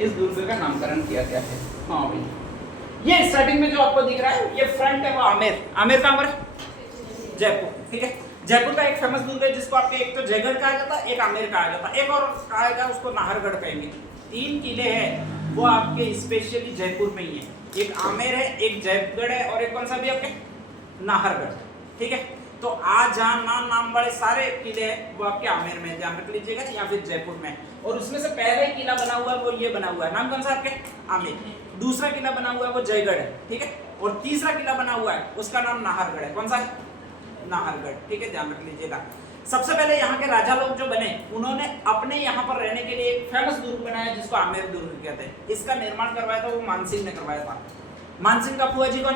इस दुर्ग का नामकरण किया गया है। हाँ भाई, ये स्टार्टिंग में जो आपको दिख रहा है ये फ्रंट है वो आमेर। आमेर कहाँ पर है? जयपुर। ठीक है, जयपुर का एक फेमस दुर्ग है जिसको आपके एक तो जयगढ़ कहा जाता है, एक आमेर कहा जाता है, एक और कहा जाता है उसको नाहरगढ़ कहेंगे। 3 किले हैं वो आपके स्पेशली जयपुर में ही है। एक आमेर है, एक जयगढ़ है और एक कौन सा भी आपके नाहरगढ़। ठीक है, तो आज जहाँ नाम वाले सारे किले हैं वो आपके आमेर में, ध्यान रख लीजिएगा, या फिर जयपुर में। और उसमें से पहला ही किला बना हुआ है वो ये बना हुआ है, नाम कौन सा आपके? आमेर। दूसरा किला बना हुआ है वो जयगढ़ है। ठीक है, और तीसरा किला बना हुआ है उसका नाम नाहरगढ़ है। कौन सा है? नाहरगढ़। ठीक है, ध्यान रख लीजिएगा। सबसे पहले यहाँ के राजा लोग जो बने उन्होंने अपने यहाँ पर रहने के लिए एक फेमस दुर्ग बनाया जिसको आमेर दुर्ग कहते हैं। इसका निर्माण करवाया था वो मानसिंह ने करवाया था। मानसिंह का फुआ जी कौन?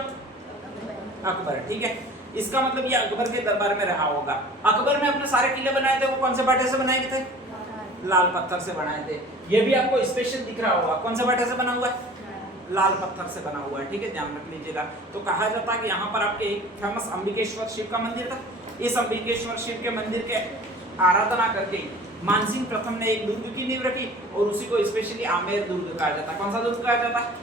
अकबर। ठीक है, इसका मतलब ये अकबर के दरबार में रहा होगा। अकबर ने अपने सारे किले बनाए थे वो कौन से बाटे से बनाए थे? लाल पत्थर से बनाए थे। ये भी आपको स्पेशल दिख रहा होगा, कौन से बाटे से बना हुआ है? लाल पत्थर से बना हुआ है। ठीक है, ध्यान रख लीजिएगा। तो कहा जाता है कि यहाँ पर आपके एक फेमस अंबिकेश्वर शिव का मंदिर था। इस अंबिकेश्वर शिव के मंदिर के आराधना करके मानसिंह प्रथम ने एक दुर्ग की नींव रखी और उसी को स्पेशली आमेर दुर्ग कहा जाता है। कौन सा दुर्ग कहा जाता है?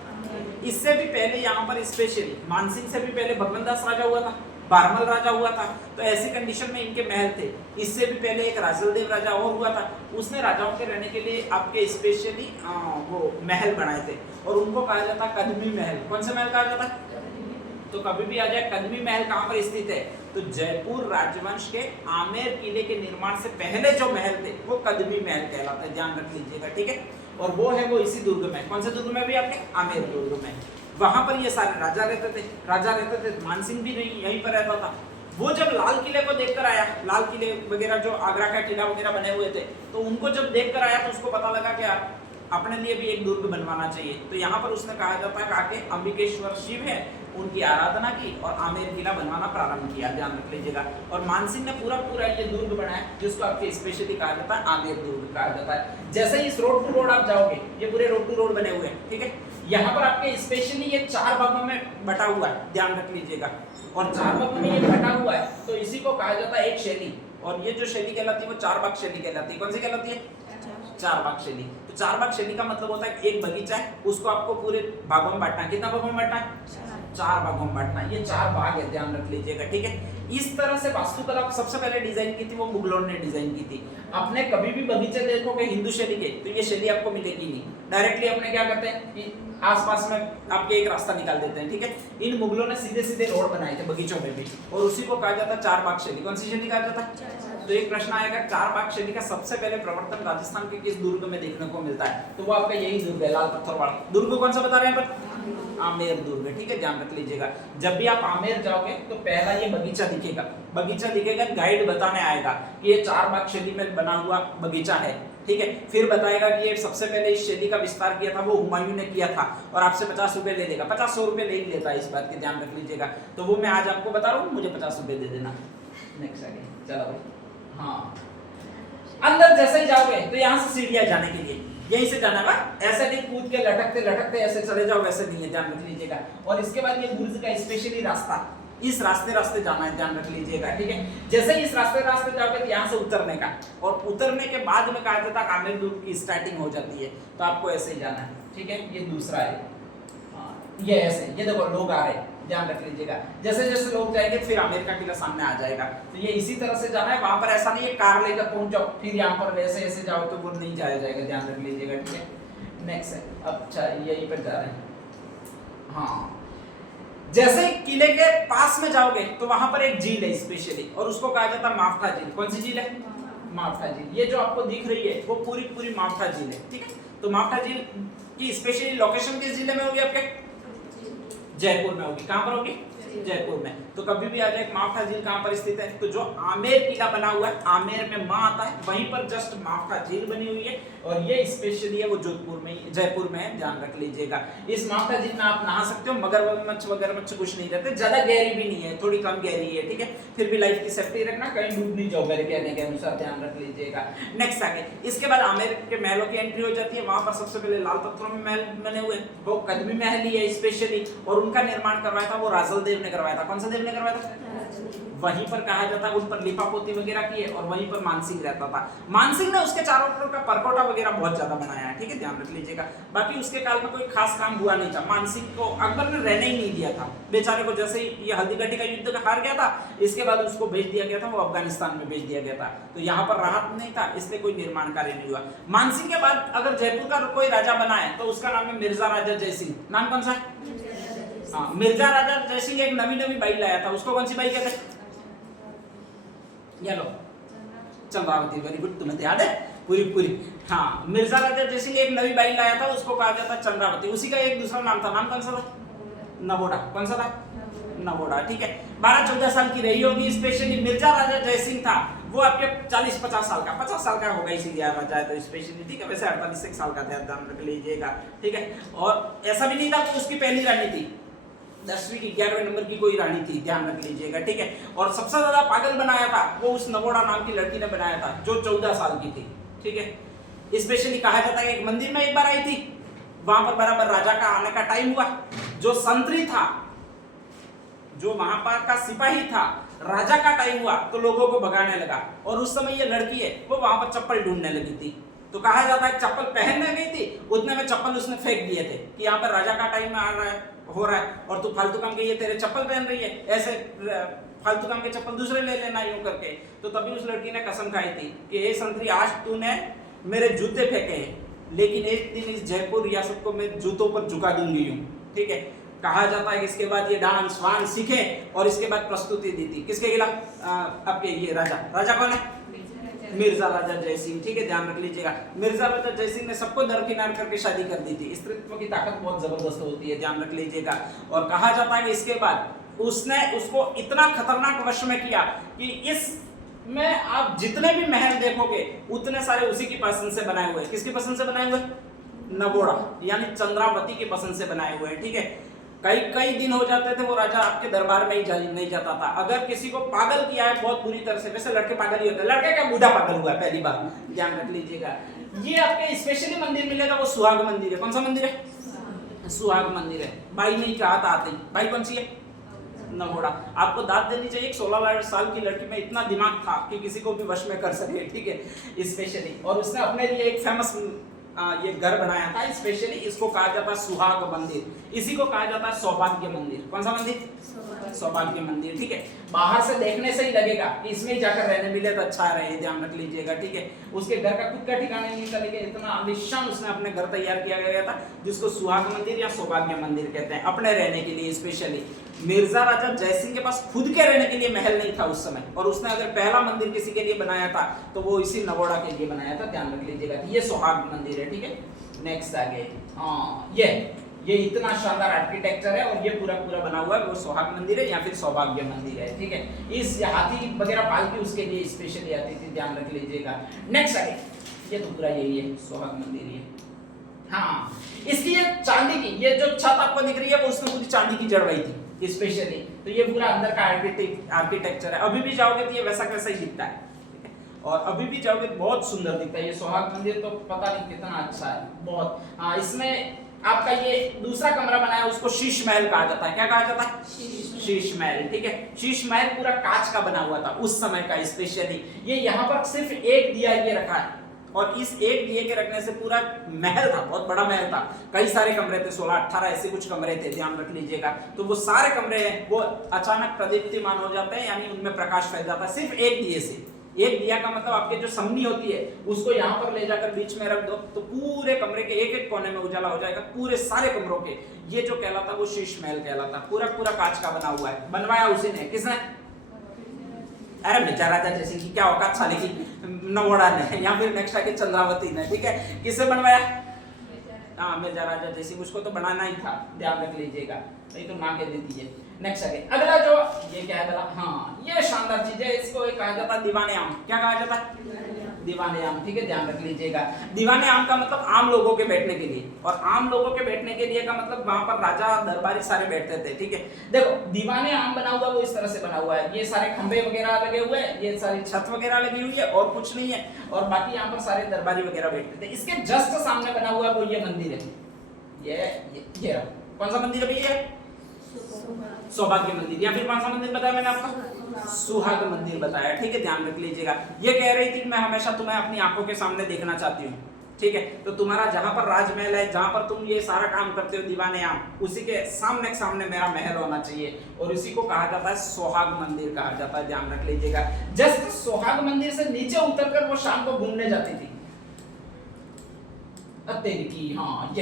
इससे भी पहले यहाँ पर स्पेशली मानसिंह से भी पहले भगवंदास राजा हुआ था, बारमल राजा हुआ था। तो ऐसी कंडीशन में इनके महल थे। इससे भी पहले एक राजलदेव राजा और हुआ था, उसने राजाओं के रहने के लिए आपके स्पेशली वो महल बनाए थे और उनको कहा जाता है कदमी महल। कौन सा महल कहा जाता है? तो कभी भी आ जाए कदमी महल कहाँ पर स्थित है? तो जयपुर राजवंश के आमेर किले के निर्माण से पहले जो महल थे वो कदमी महल कहलाता है, ध्यान रख लीजिएगा। ठीक है, और वो है वो इसी दुर्ग में। कौन से दुर्ग में? भी आपके आमेर दुर्ग में। वहां पर ये सारे राजा रहते थे, मानसिंह भी नहीं यहीं पर रहता था। वो जब लाल किले को देखकर आया, लाल किले वगैरह जो आगरा का किला वगैरह बने हुए थे, तो उनको जब देखकर आया तो उसको पता लगा कि अपने लिए भी एक दुर्ग बनवाना चाहिए। तो यहाँ पर उसने कहा जाता है आके अंबिकेश्वर शिव है उनकी आराधना की और आमेर किला बनवाना प्रारंभ किया, ध्यान रख लीजिएगा। और मानसिंह ने पूरा ये दुर्ग बनाया जिसको आपके स्पेशली कहा जाता है आमेर दुर्ग कहा जाता है। जैसे ही इस रोड टू रोड आप जाओगे, ये पूरे रोड टू रोड बने हुए हैं। ठीक है, यहाँ पर आपके स्पेशली ये 4 भागों में बटा हुआ है, ध्यान रख लीजिएगा। और 4 भागों में ये बटा हुआ है तो इसी को कहा जाता है एक शैली। और ये जो शैली कहलाती है वो 4 भाग शैली कहलाती है। कौन सी कहलाती है? 4 भाग शैली। तो 4 भाग शैली का मतलब होता है एक बगीचा है, उसको आपको पूरे भागों में बांटना है। कितना भागों में बांटना है? 4 भागों में बांटना है। ये 4 भाग है, ध्यान रख लीजिएगा। ठीक है, इस तरह से वास्तुकला सबसे पहले डिजाइन की थी वो मुगलों ने डिजाइन की थी। आपने कभी भी बगीचे देखोगे हिंदू शैली के तो ये शैली आपको मिलेगी नहीं। डायरेक्टली अपने क्या करते हैं कि आसपास में आपके एक रास्ता निकाल देते हैं। ठीक है, इन मुगलों ने सीधे सीधे रोड बनाए थे बगीचों में भी, और उसी को कहा जाता है 4 भाग शैली। कौन सी शैली कहा जाता है? तो एक प्रश्न आएगा, 4 भाग शैली का सबसे पहले प्रवर्तन राजस्थान के किस दुर्ग में देखने को मिलता है? तो वो आपका यही दुर्ग है, लाल पत्थर वाला दुर्ग। कौन सा बता रहे हैं पर? आमेर दुर्ग। ठीक है, ध्यान रख लीजिएगा। जब भी आप आमेर जाओगे तो पहला ये बगीचा दिखेगा, गाइड बताने आएगा कि ये 4 भाग शैली में बना हुआ बगीचा है। ठीक है, फिर बताएगा कि ये सबसे पहले इस शैली का विस्तार किया था वो हुमायूं ने किया था और आपसे 50 रुपए ले लेगा। 50-100 रुपए ले ही लेता है, इस बात के ध्यान रख लीजिएगा। तो वो मैं आज आपको बता रहा हूँ, मुझे 50 रुपए दे देना। नेक्स्ट आगे चलो भाई। हाँ, अंदर जैसे ही जाओगे तो यहाँ से सीढ़ियाँ जाने के लिए यहीं से जाना है, ऐसे नहीं कूद के लटकते लटकते ऐसे चले जाओ, वैसे नहीं है, ध्यान रख लीजिएगा। और इसके बाद ये बुर्ज का स्पेशली रास्ता, इस रास्ते जाना है, ध्यान रख लीजिएगा। ठीक है, जैसे ही इस रास्ते जाओगे तो यहाँ से उतरने का, और उतरने के बाद में कहा जाता है आमेर दुर्ग की स्टार्टिंग हो जाती है, तो आपको ऐसे ही जाना है। ठीक है, ये दूसरा है। ये ऐसे, ये देखो लोग आ रहे हैं, ध्यान रख लीजिएगा। जैसे जैसे लोग जाएंगे फिर आमेर का किला सामने आ जाएगा। तो ये इसी तरह से जाना है, वहां पर ऐसा नहीं है कार लेकर पहुंच जाओ फिर यहाँ पर वैसे ऐसे जाओ तो वो नहीं जाया जाएगा, ध्यान रख लीजिएगा। ठीक है, नेक्स्ट है। अच्छा, यहीं पर जा रहे हैं। हाँ, जैसे किले के पास में जाओगे तो वहां पर एक झील है स्पेशली, और उसको कहा जाता है मावठा झील। कौन सी झील है? मावठा झील। ये जो आपको दिख रही है वो पूरी मावठा झील है। ठीक है, तो मावठा झील की स्पेशली लोकेशन किस जिले में होगी? आपके जयपुर में होगी। कहां पर होगी? जयपुर में। तो कभी भी आ जाए मावठा झील कहां पर स्थित है? तो जो आमेर किला बना हुआ है, आमेर में मां आता है, वहीं पर जस्ट मावठा झील बनी हुई है, और ये स्पेशली है वो जोधपुर में, जयपुर में है, ध्यान रख लीजिएगा। इस मावठा झील में आप नहा सकते हो, मगरमच्छ कुछ नहीं रहते, ज्यादा गहरी भी नहीं है, थोड़ी कम गहरी है। ठीक है, फिर भी लाइफ की सेफ्टी रखना, कहीं डूब नहीं जाओ मेरे कहने के अनुसार, ध्यान रख लीजिएगा। नेक्स्ट आगे, इसके बाद आमेर के महलों की एंट्री हो जाती है। वहां पर सबसे पहले लाल पत्थरों में महल बने हुए, वो कदमी महल ही है स्पेशली, और उनका निर्माण करवाया था वो राजलदेव ने करवाया था। कौन सा देव ने करवाया था? वहीं पर कहा जाता है, उन पर लिपापोती वगैरह की है, और वहीं पर मानसिंह रहता था। मानसिंह ने उसके चारों तरफ का परकोटा वगैरह बहुत ज्यादा बनाया है, ठीक है, ध्यान रख लीजिएगा। बाकी उसके काल में कोई खास काम हुआ नहीं था। मानसिंह को अकबर ने रहने ही नहीं दिया था बेचारे को। जैसे ही ये हल्दीघाटी का युद्ध हार गया था, इसके बाद उसको भेज दिया गया था, वो अफगानिस्तान में भेज दिया गया था। तो यहाँ पर राहत नहीं था, इसलिए कोई निर्माण कार्य नहीं हुआ। मानसिंह के बाद अगर जयपुर का कोई राजा बना है तो उसका नाम है मिर्जा राजा जयसिंह। नाम कौन सा? हाँ, मिर्जा राजा जयसिंह एक नवी बाई लाया था, उसको कौन सी बाई कहते हैं? ये लो, चंद्रावती। वेरी गुड, तुम्हें याद है पूरी। हाँ, मिर्जा राजा जयसिंह एक नवी बाई लाया था, उसको कहा जाता है चंद्रावती। उसी का एक दूसरा नाम था, नाम कौन सा था? नवोड़ा। कौन सा था? नवोड़ा, ठीक है। 12-14 साल की रही होगी। स्पेशली मिर्जा राजा जयसिंह था वो आपके 40-50 साल का, 50 साल का होगा इसीलिए आ जाए तो स्पेशली, ठीक है। वैसे 48 साल का था, ध्यान रख लीजिएगा, ठीक है। और ऐसा भी नहीं था कि उसकी पहली रानी थी, 10वीं की 11वें नंबर की कोई रानी थी, ध्यान रख लीजिएगा, ठीक है। और सबसे ज्यादा पागल बनाया था वो उस नवोड़ा नाम की लड़की ने बनाया था, जो 14 साल की थी, ठीक है। स्पेशली कहा जाता है एक मंदिर में एक बार आई थी, वहां पर बराबर राजा का आने का टाइम हुआ। जो संतरी था, जो वहां पर का सिपाही था, राजा का टाइम हुआ तो लोगों को भगाने लगा। और उस समय ये लड़की है वो वहां पर चप्पल ढूंढने लगी थी। तो कहा जाता है चप्पल पहनने गई थी, उतने में चप्पल उसने फेंक दिए थे कि यहाँ पर राजा का टाइम आ रहा है, हो रहा है, और तू फालतू काम के ये तेरे चप्पल पहन रही है, ऐसे फालतू काम के चप्पल दूसरे ले लेना यूं करके। तो तभी उस लड़की ने कसम खाई थी कि हे संतरी, आज तूने मेरे जूते फेंके हैं, लेकिन एक दिन इस जयपुर रियासत को मैं जूतों पर झुका दूंगी यूं, ठीक है। कहा जाता है कि इसके बाद ये डांस वान सीखे और इसके बाद प्रस्तुति दी थी। किसके खिलाफ? आपके ये राजा कौन है? मिर्जा राजा जयसिंह, ठीक है, ध्यान रख लीजिएगा। मिर्जा राजा जयसिंह ने सबको दरकिनार करके शादी कर दी थी। स्त्रीत्व की ताकत बहुत जबरदस्त होती है, ध्यान रख लीजिएगा। और कहा जाता है कि इसके बाद उसने उसको इतना खतरनाक वश में किया कि इस में आप जितने भी महल देखोगे उतने सारे उसी की पसंद से बनाए हुए। किसकी पसंद से बनाए हुए? नवोड़ा यानी चंद्रावती की पसंद से बनाए हुए हैं, ठीक है। कई दिन हो जाते थे वो राजा आपके दरबार में ही नहीं जाता था। अगर किसी को पागल किया है बहुत बुरी तरह से, वैसे लड़के पागल ही होते हैं, लड़के का बूढ़ा पागल हुआ है पहली बार, ध्यान रख लीजिएगा। ये आपके स्पेशली मंदिर मिलेगा, वो सुहाग मंदिर है। कौन सा मंदिर है? सुहाग मंदिर है। बाई नहीं कहा था आते ही। बाई कौन सी है? नवोड़ा। आपको दाद देनी चाहिए, 16 साल की लड़की में इतना दिमाग था कि किसी को भी वश में कर सके, ठीक है, स्पेशली। और उसने अपने लिए एक फेमस ये घर बनाया था स्पेशली, इसको कहा जाता है सुहाग मंदिर। इसी को कहा जाता है सौभाग्य मंदिर। कौन सा मंदिर? सौभाग्य मंदिर, ठीक है। बाहर से देखने से ही लगेगा कि इसमें ही जाकर रहने मिले तो अच्छा रहे, ध्यान रख लीजिएगा, ठीक है। उसके घर का खुद का ठिकाना नहीं था, लेकिन इतना आलीशान उसने अपने घर तैयार किया गया था, जिसको सुहाग मंदिर या सौभाग्य मंदिर कहते हैं, अपने रहने के लिए स्पेशली। मिर्जा राजा जयसिंह के पास खुद के रहने के लिए महल नहीं था उस समय, और उसने अगर पहला मंदिर किसी के लिए बनाया था तो वो इसी नवोड़ा के लिए बनाया था, ध्यान रख लीजिएगा। ये सुहाग मंदिर है, ठीक है। नेक्स्ट आगे, हाँ, ये इतना शानदार आर्किटेक्चर है और ये पूरा बना हुआ है, वो सुहाग मंदिर है या फिर सौभाग्य मंदिर है, ठीक है। इस हाथी वगैरह पालकी उसके लिए स्पेशली आती थी, ध्यान रख लीजिएगा। नेक्स्ट आगे, ये तो पूरा यही है, सुहाग मंदिर ये। हाँ, इसकी ये चांदी की ये जो छत आपको दिख रही है वो उसमें पूरी चांदी की जड़वाई थी स्पेशली। तो ये पूरा अंदर का आर्किटेक्चर है। अभी भी जाओगे तो ये वैसा कैसा ही दिखता है, और अभी भी जाओगे तो बहुत सुंदर दिखता है। ये सुहाग मंदिर तो पता नहीं कितना अच्छा है, बहुत। हाँ, इसमें आपका ये दूसरा कमरा बनाया उसको शीश महल कहा जाता है। क्या कहा जाता है? शीश महल, ठीक है। शीश महल पूरा कांच का बना हुआ था उस समय का स्पेशली। ये यहाँ पर सिर्फ एक दिया ये रखा है, और इस एक दिए के रखने से पूरा महल था, बहुत बड़ा महल था, कई सारे कमरे थे, 16-18 ऐसे कुछ कमरे थे, ध्यान रख लीजिएगा। तो वो सारे कमरे हैं वो अचानक प्रदीप्तिमान हो जाते हैं, यानी उनमें प्रकाश फैल जाता है सिर्फ एक दिए से। एक दिया का मतलब आपके जो समनी होती है उसको यहाँ पर ले जाकर बीच में रख दो तो पूरे कमरे के एक कोने में उजाला हो जाएगा, पूरे सारे कमरों के। ये जो कहलाता वो शीश महल कहलाता, पूरा कांच का बना हुआ है। बनवाया उसी ने, किसने? अरे मिर्जा राजा जयसिंह की क्या औकात साले की, नवोड़ा ने, या फिर नेक्स्ट आके चंद्रावती ने, ठीक है। किससे बनवाया? हाँ, मिर्जा राजा जयसिंह। उसको तो बनाना ही था, ध्यान रख लीजिएगा, नहीं तो ना कह देती है। नेक्स्ट आगे, अगला जो ये क्या है बोला, हाँ, ये शानदार चीज है, इसको एक कहा जाता है दीवाने आम। क्या कहा जाता है? दीवाने आम, ठीक है, ध्यान रख लीजिएगा। दीवाने आम का मतलब आम लोगों के बैठने के लिए, और आम लोगों के बैठने के लिए का मतलब वहां पर राजा दरबारी सारे बैठते थे, ठीक है। देखो दीवाने आम बना हुआ वो इस तरह से बना हुआ है, ये सारे खंबे वगैरह लगे हुए हैं, ये सारी छत वगैरह लगी हुई है और कुछ नहीं है, और बाकी यहाँ पर सारे दरबारी वगैरह बैठते थे। इसके जस्ट सामने बना हुआ वो ये मंदिर है, ये कौन सा मंदिर है भैया? सौभाग्य मंदिर। या फिर कौन सा मंदिर बताया मैंने आपको? सुहाग मंदिर बताया, ठीक है, ध्यान रख लीजिएगा। ये कह रही थी मैं हमेशा तुम्हें अपनी आंखों के सामने देखना चाहती हूँ, ठीक है, तो तुम्हारा जहां पर राजमहल है, जहां पर तुम ये सारा काम करते हो दीवाने आम, उसी के सामने मेरा महल होना चाहिए, और इसी को कहा जाता है सोहाग मंदिर कहा जाता है, ध्यान रख लीजिएगा। जस्ट सोहाग मंदिर से नीचे उतरकर वो शाम को घूमने जाती थी। तेरी की, हाँ,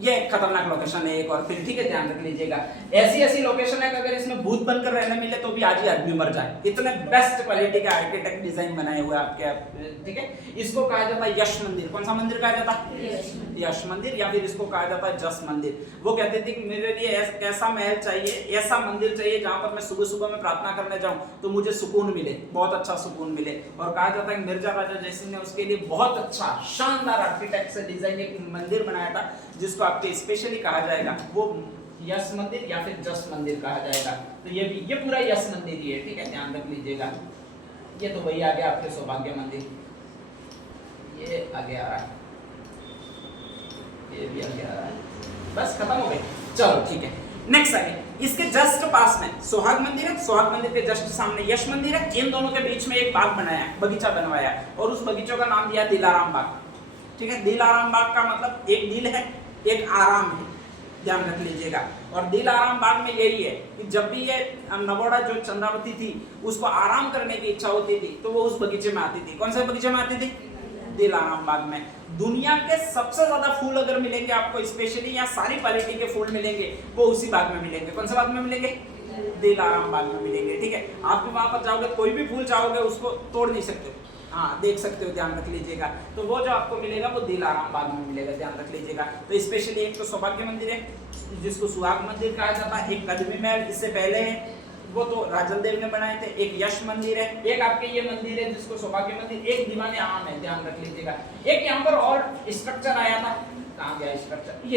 ये खतरनाक लोकेशन है एक और फिर, ठीक है, ध्यान रख लीजिएगा। ऐसी लोकेशन है कि अगर इसमें भूत बनकर रहने मिले तो भी आज ही आदमी मर जाए, इतने बेस्ट क्वालिटी के आर्किटेक्ट डिजाइन बनाए हुए आपके, ठीक है। इसको कहा जाता है यश मंदिर। कौन सा मंदिर कहा जाता है? यश मंदिर। या फिर इसको कहा जाता है जस मंदिर। वो कहते थे कि मेरे लिए ऐसा महल चाहिए, ऐसा मंदिर चाहिए जहां पर मैं सुबह सुबह में प्रार्थना करने जाऊं तो मुझे सुकून मिले, बहुत अच्छा सुकून मिले। और कहा जाता है कि मिर्जा राजा जयसिंह ने उसके लिए बहुत अच्छा शानदार आर्किटेक्ट से डिजाइन एक मंदिर बनाया था, जिसको आपके स्पेशली कहा जाएगा वो यश मंदिर या फिर जस मंदिर कहा जाएगा। तो ये पूरा यश मंदिर ही है, ठीक है, ध्यान रख लीजिएगा। ये तो वही आ गया आपके सौभाग्य मंदिर, ये आगे आ रहा है, ये भी आगे आ रहा है, बस खत्म हो गए। चलो ठीक है, नेक्स्ट आगे इसके जस्ट पास में सोहाग मंदिर है, सोहाग मंदिर के जस्ट सामने यश मंदिर है। इन दोनों के बीच में एक बाग बनाया, बगीचा बनवाया, और उस बगीचों का नाम दिया दिलाराम बाग, ठीक है। दिलाराम बाग का मतलब एक दिल है, एक आराम है, ध्यान रख लीजिएगा। और दिलाराम बाग में यही है कि जब भी ये नवोड़ा जो चंद्रावती थी उसको आराम करने की इच्छा होती थी तो वो उस बगीचे में आती थी। कौन से बगीचे में आती थी? दिलाराम बाग में। दुनिया के सबसे ज्यादा फूल अगर मिलेंगे आपको, स्पेशली या सारी क्वालिटी के फूल मिलेंगे, वो उसी बाग में मिलेंगे। कौन से बाग में मिलेंगे? दिलाराम बाग में मिलेंगे, ठीक है। आप भी वहां पर जाओगे, कोई भी फूल चाहोगे उसको तोड़ नहीं सकते, हाँ, देख सकते हो, ध्यान रख लीजिएगा। तो वो जो आपको मिलेगा वो दिलाराम बाग में मिलेगा, ध्यान रख लीजिएगा। तो स्पेशली एक तो सौभाग्य मंदिर है जिसको सुहाग मंदिर कहा जाता है, एक कदमी महल इससे पहले है, वो तो राजल देव ने बनाए थे, एक यश मंदिर है, एक आपके ये मंदिर है जिसको सौभाग्य मंदिर, एक दीवाने आम है, ध्यान रख लीजिएगा। एक यहाँ पर और स्ट्रक्चर आया था, कहाँ गया स्ट्रक्चर?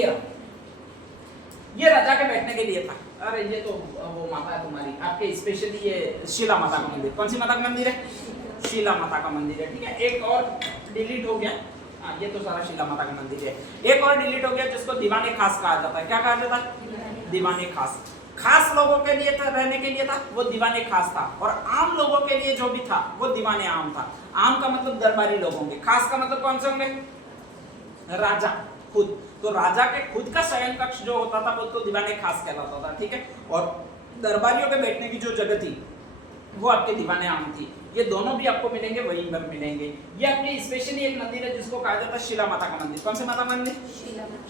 ये राजा के बैठने के लिए था। अरे ये तो वो माता है तुम्हारी, आपके स्पेशली ये शीला माता का मंदिर। कौन सी माता का मंदिर है? शीला माता का मंदिर है, ठीक है। एक और डिलीट हो गया, हाँ, ये तो सारा शीला माता का मंदिर है। एक और डिलीट हो गया जिसको दीवाने खास कहा जाता है। क्या कहा जाता है? दीवाने खास। खास लोगों के लिए था, रहने के लिए था, वो दीवाने खास था। और आम लोगों के लिए जो भी था वो दीवाने आम था। आम का मतलब दरबारी लोग होंगे, खास का मतलब कौन से होंगे? राजा खुद। तो राजा के खुद का शयन कक्ष जो होता था वो तो दीवाने खास कहलाता था, ठीक है। और दरबारियों के बैठने की जो जगह थी वो आपके दीवाने आम थी। ये दोनों भी आपको मिलेंगे, वहीं पर मिलेंगे। ये आपके स्पेशली एक मंदिर है जिसको कहा जाता है शीला माता का मंदिर। कौन से माता मंदिर?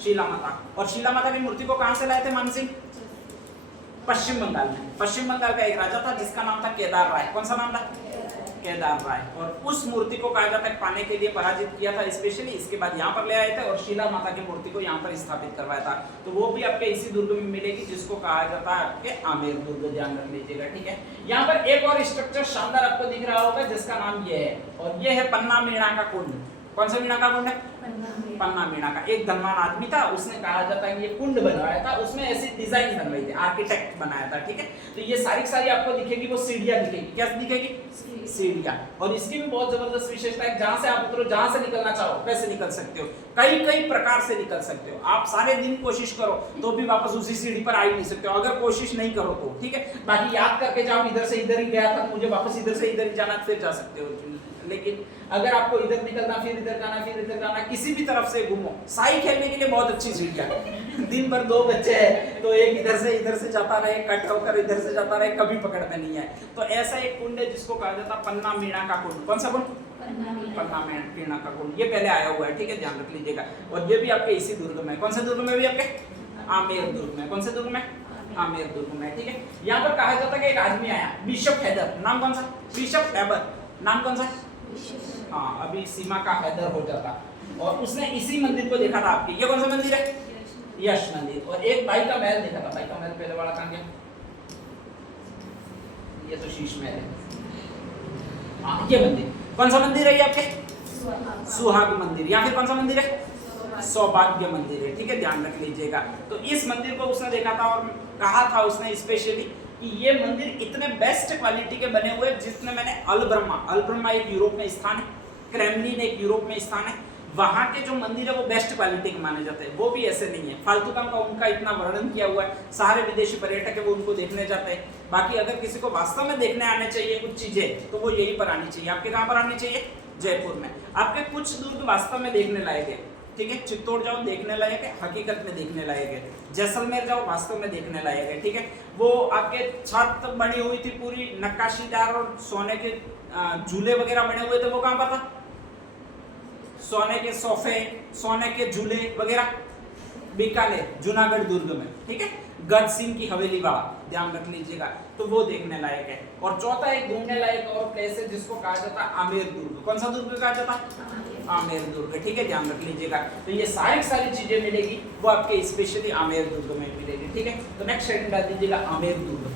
शीला माता। और शीला माता की मूर्ति को कहां से लाए थे मानसिंह? पश्चिम बंगाल में। पश्चिम बंगाल का एक राजा था जिसका नाम था केदार राय। कौन सा नाम था? केदार राय। और उस मूर्ति को कहा जाता है पाने के लिए पराजित किया था स्पेशली, इसके बाद यहाँ पर ले आए थे और शीला माता की मूर्ति को यहाँ पर स्थापित करवाया था। तो वो भी आपके इसी दुर्ग में मिलेगी जिसको कहा जाता है आपके आमेर दुर्ग, ध्यान रख लीजिएगा, ठीक है। यहाँ पर एक और स्ट्रक्चर शानदार आपको दिख रहा होगा जिसका नाम ये है, और ये है पन्ना मीणा का कुंड। कौन सा मीणा का कुंड है? पन्ना मीणा का। एक धनवान आदमी था, उसने कहा जाता है कि ये कुंड बनवाया था, उसमें ऐसी डिजाइन बनवाई थी, आर्किटेक्ट बनाया था, ठीक है। तो ये सारी आपको दिखेगी, वो सीढ़ियां दिखेगी। क्या दिखेगी? सीढ़ियां। और इसकी भी बहुत जबरदस्त विशेषता है, जहां से आप उतरो, जहां से निकलना चाहो वैसे निकल सकते हो, कई प्रकार से निकल सकते हो। आप सारे दिन कोशिश करो तो भी वापस उसी सीढ़ी पर आ ही नहीं सकते हो, अगर कोशिश नहीं करो तो, ठीक है। बाकी याद करके जाओ, इधर से इधर ही गया था, मुझे वापस इधर से इधर ही जाना, फिर जा सकते हो। लेकिन अगर आपको इधर निकलना, फिर इधर जाना, फिर इधर जाना, किसी भी तरफ से घूमो, साई खेलने के लिए बहुत अच्छी सीढ़ियां। दिन भर 2 बच्चे हैं तो एक इधर से जाता रहे, कट होकर इधर से जाता रहे, कभी पकड़ में नहीं है। तो ऐसा एक कुंड है जिसको कहा जाता है पन्ना मीणा का कुंड। कौन सा कुंड? पन्ना मीणा का कुंड। ये पहले आया हुआ है, ठीक है, ध्यान रख लीजिएगा। और ये भी आपके इसी दुर्ग में। कौन से दुर्ग में? भी आपके आमेर दुर्ग में। कौन से दुर्ग में? आमेर दुर्ग में, ठीक है। यहाँ पर कहा जाता है कि एक आदमी आया, बिशप हैदर। नाम कौन सा? Bishop Haber. नाम कौन सा? हाँ, अभी सीमा का हैदर हो जाता, और उसने इसी मंदिर को देखा था आपके। ये कौन सा मंदिर है? यश मंदिर। और एक बाई का महल देखा था। बाई का महल पहले वाला कहां गया? ये तो शीश महल है। हाँ, ये मंदिर। कौन सा मंदिर है ये आपके? सुहाग मंदिर। या फिर कौन सा मंदिर है? सौभाग्य मंदिर है, ठीक है, ध्यान रख लीजिएगा। तो इस मंदिर को उसने देखा था और कहा था उसने स्पेशली कि ये मंदिर इतने बेस्ट क्वालिटी के बने हुए, जिसने मैंने अल ब्रह्मा एक यूरोप में स्थान है, क्रेमलिन एक यूरोप में स्थान है, वहाँ के जो मंदिर है वो बेस्ट क्वालिटी के माने जाते हैं, वो भी ऐसे नहीं है फालतू काम का उनका इतना वर्णन किया हुआ है, सारे विदेशी पर्यटक है वो उनको देखने जाते हैं। बाकी अगर किसी को वास्तव में देखने आने चाहिए कुछ चीजें तो वो यहीं पर आनी चाहिए। आपके कहाँ पर आनी चाहिए? जयपुर में। आपके कुछ दुर्ग वास्तव में देखने लायक है, ठीक है। चित्तौड़ जाओ देखने लायक है, हकीकत में देखने लायक है। जैसलमेर जाओ वास्तव में देखने लायक है, ठीक है। वो आपके छत बनी हुई थी पूरी नक्काशीदार और सोने के झूले वगैरह बने हुए थे, वो कहाँ पर था? सोने के सोफे, सोने के झूले वगैरह बीकानेर जूनागढ़ दुर्ग में, ठीक है। गज सिंह की हवेली वाला ध्यान रख लीजिएगा, तो वो देखने लायक है। और चौथा एक घूमने लायक और प्लेस है जिसको कहा जाता है आमेर दुर्ग। कौन सा दुर्ग कहा जाता है? आमेर दुर्ग, ठीक है, ध्यान रख लीजिएगा। तो ये सारी चीजें मिलेगी वो आपके स्पेशली आमेर दुर्ग में मिलेगी, ठीक है। तो नेक्स्ट हेडिंग डाल दीजिएगा आमेर दुर्ग।